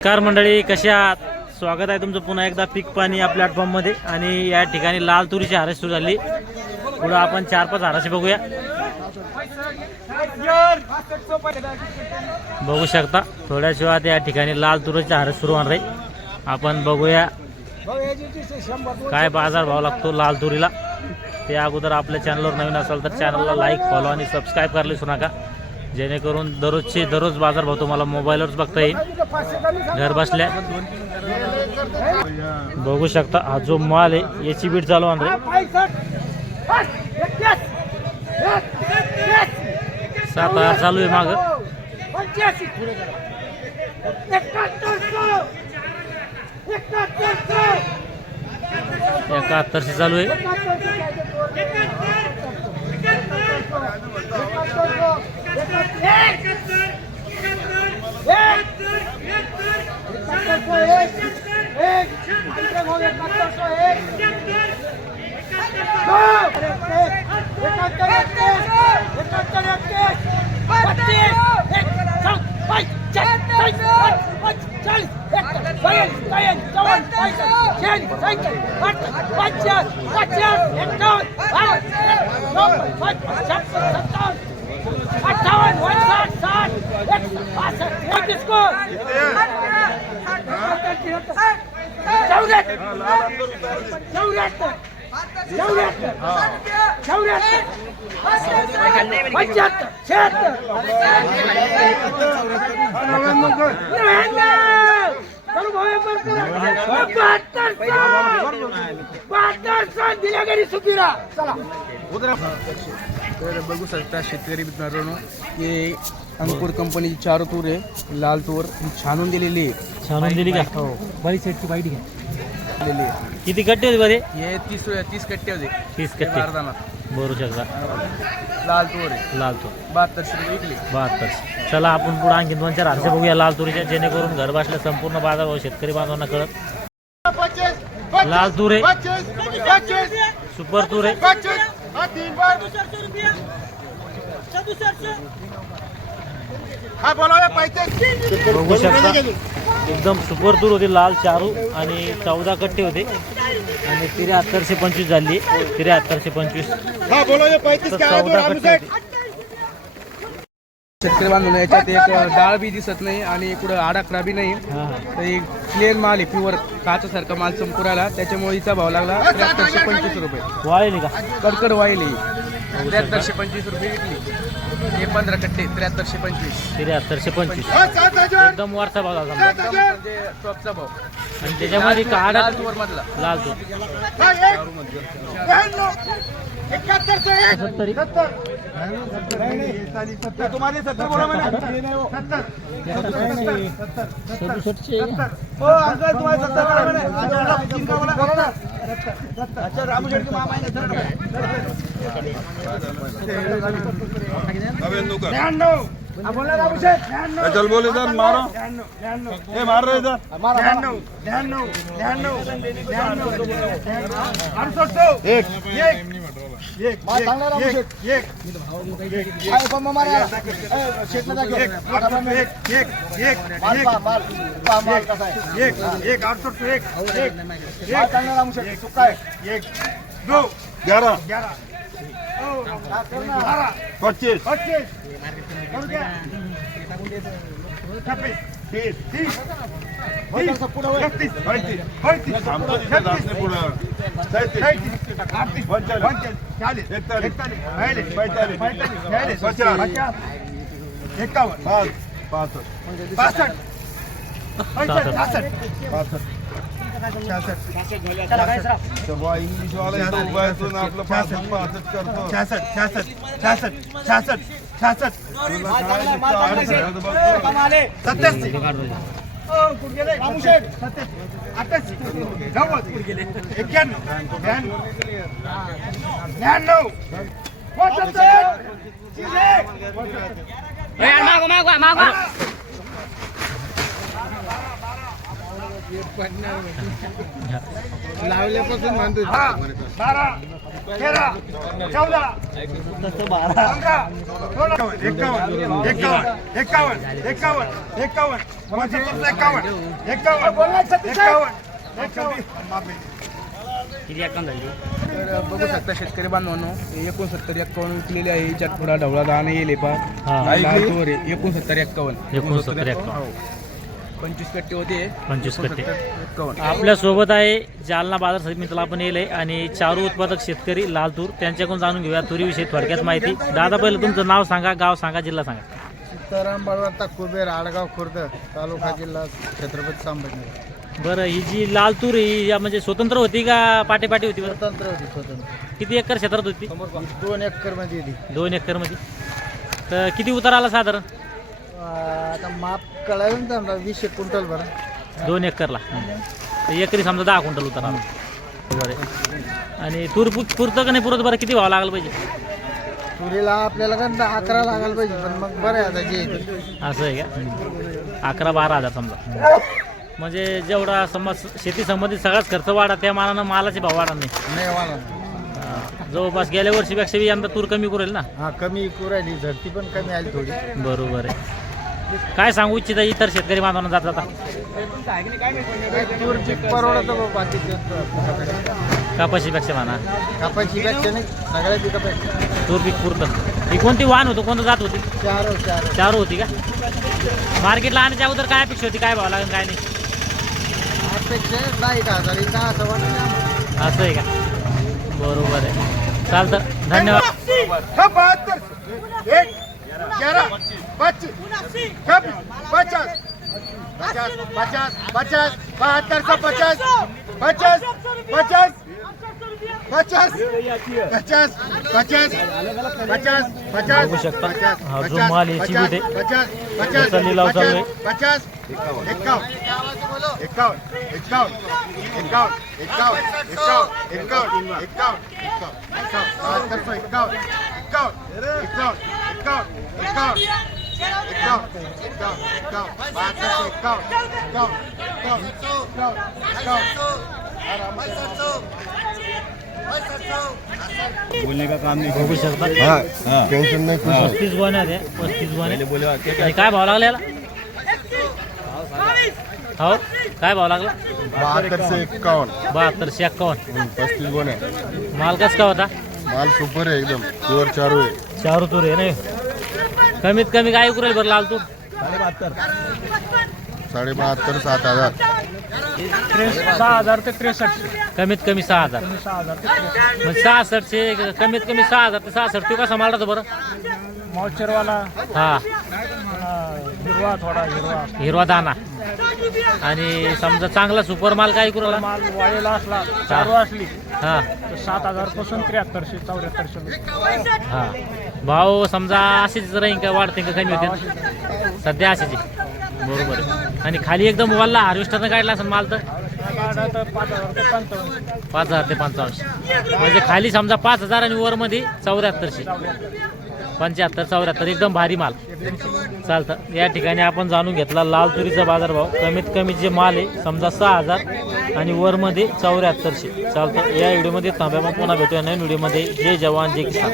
नमस्कार मंडळी, कशा आहात? स्वागत आहे तुमचं पुन्हा एकदा पीक पाणी या प्लॅटफॉर्म मध्ये. आणि या ठिकाणी लाल तुरीची हाराशी सुरू झाली. पुढे आपण 4-5 हाराशी बघूया. बघू शकता थोड्याच वेळात या ठिकाणी लाल तुरीची हाराशी सुरू होणार आहे. आपण बघूया काय बाजार भाव लागतो लाल तुरीला. ते अगोदर आपल्या चॅनलवर नवीन असाल तर चॅनलला लाईक, फॉलो आणि सबस्क्राईब करायला विसरू नका, जेणेकरून दररोज बाजार भाव तुम्हाला मोबाईलवरच बघता येईल घर बसल्या. बघू शकता हा जो माल आहे याची बीट चालू आहे 7,000 चालू आहे. माग 71 चालू आहे. तर बघू शकता शेतकरी मित्रांनो, हे अंकुर कंपनीची 4 तूर आहे. लाल तूर छानून दिलेली आहे. छानून दिली का? हो, बरी सेटची बाईट घ्या. दिलेली आहे. किती कट्टे होते बरे? हे 30 कट्टे होते. 30 कट्टे. बारदाना बरू शकता लाल तूर आहे. लाल तूर 7200 रुपये विकली. 72. चला आपण पुढे आणखी 2-4 हारसे बघूया लाल तुरीच्या, जेणेकरून घर बसल्या संपूर्ण बाजार भाव शेतकरी बांधवांना कळत. लाल तूर आहे, सुपर तूर आहे. बघू शकता एकदम सुपर तूर होती. लाल चारू आणि 14 कट्टे होते आणि 7325 झाली. 7325 14 कट्टे होते. शेतकरी बांधून याच्यात एक डाळ बी दिसत नाही आणि इकडं आडाखडा बी नाही. तर एक क्लिअर माल आहे, प्युअर काचासारखा माल संपुराला. त्याच्यामुळे हिचा भाव लागला 7325 रुपये. वाळली का? कडकड वाहिली 7325 रुपये विकली. हे 15 कट्टे 7325. 7325 एकदम वरचा भाव झाला म्हणजे टॉपचा भाव. आणि त्याच्यामध्ये काढा लाल तूर मधला लाल तूर 70 तुम्हारे 70 बोला मैंने 67 ओ अंकल तुम्हारे 70 बोला मैंने. किनका बोला? अच्छा रामू शेठ के मामा है ना. 99 बोला रामू शेठ. चल बोल इधर मारो. ए मार रहे इधर. इंग्लिश वाला इथं उभा आहे तो आपलं 65 करतो. 66 लावल्यापासून म्हणतो 12 13 14 15 51 51 51 51 तर बघू शकता शेतकरी बांधवांनो 69-51 विकलेली आहे. याच्यात थोडा ढवळा दाणा येईल पा हा. 69-51 69-51 25 कट्टे होते 25 कट्टे. 51. आपल्या सोबत आहे जालना बाजार समितीला आपण येले आणि चारू उत्पादक शेतकरी लाल तूर त्यांच्याकडून जाणून घेऊया तुरीविषयी थोडक्यात माहिती. दादा पहिलं तुमचं नाव सांगा, गाव सांगा, जिल्हा सांगा. सीताराम बळवंत कुबेर आडगाव खुर्द तालुका जिल्हा छत्रपती संभाजीनगर. बरं, ही जी लाल तूर ही या म्हणजे स्वतंत्र होती का पाटेपाटी होती बरं? स्वतंत्र होती स्वतंत्र. किती एकर क्षेत्रात होती? 2 एकर मध्ये होती. 2 एकर मध्ये. तर किती उतार आला साधारण? आता माप कळालं ना समजा 20 क्विंटल बरं. 2 एकरला तर एकरी समजा 10 क्विंटल उतार आला. बरं आहे. आणि तूर पुरतं का नाही पुरत? बरं, किती व्हावं लागलं पाहिजे? तुरीला आपल्याला का 11 लागायला पाहिजे पण मग बरं आहे आता जे येते. असं आहे का? 11-12 हजार समजा. म्हणजे जेवढा समज शेती संबंधित सगळाच खर्च वाढा त्या मानानं मालाचे भाव वाढा नाही. नाही वाला. जवळपास गेल्या वर्षीपेक्षा बी यंदा तूर कमी करेल ना? हा कमी राहिली झडती पण कमी आली थोडी. बरोबर आहे. काय सांगू इच्छिता इतर शेतकरी बांधवांना जात जाता? तूर परवडत बाकी कपाशीपेक्षा म्हणा, कापायची पेक्षा नाही सगळ्या पिकापेक्षा. तूर पीक पुरतं. ही कोणती वाहन होतं, कोणतं जात होती? चार चार होती का? मार्केटला आणण्याच्या अगोदर काय अपेक्षा होती, काय भाव लागेल काय नाही? अपेक्षा 10,000 का असं वाटतं. असं आहे का? बरोबर आहे. चालतं, धन्यवाद. 50 बघू शकता हा जो माल याची बीट आहे त्याचा लिलाव चालू आहे. 50 बोलने का काम नहीं. बघू शकता टेंशन नहीं. 35 गोण्या आहेत, 35 गोण्या. आणि काय भाव लागला याला? हो, काय भाव लागला? 72 से 51. 72 से 51. 35 गोण्या. माल कस का होता? माल सुपर आहे एकदम प्युअर चारू आहे. चारू तूर आहे नाही. कमीत कमी काय करेल बरं लाल तूर? 72.5 7,000. 6,000 ते 63. कमीत कमी 6,000. 6,000 ते 63. मग 66 कमीत कमी 6,000 ते 66 तो कसा माल राहतो बरं? मॉइश्चरवाला हा, हिरवा थोडा हिरवा हिरवा दाना. आणि समजा चांगला सुपर माल काय करू लागला? माल वाळेला असला चारू असली हा तर 7,000 पासून 7300-7400. हा, भाव समजा असेच राहील का, वाढते का कमी होते? सध्या असेच आहे. बरोबर आहे. आणि खाली एकदम वल्ला हार्वेस्टरनं काढला असेल माल तर 5,000 ते 55. 5,000 ते 55. म्हणजे खाली समजा 5,000 आणि वरमध्ये 7400, 75, 74 एकदम भारी माल. चालतं. या ठिकाणी आपण जाणून घेतला लाल तुरीचा बाजारभाव. कमीत कमी जे माल आहे समजा 6,000 आणि वरमध्ये 7400. चालतं. या व्हिडिओमध्ये थांब्या, मग पुन्हा भेटूया नवीन व्हिडिओमध्ये. जय जवान जय किसान.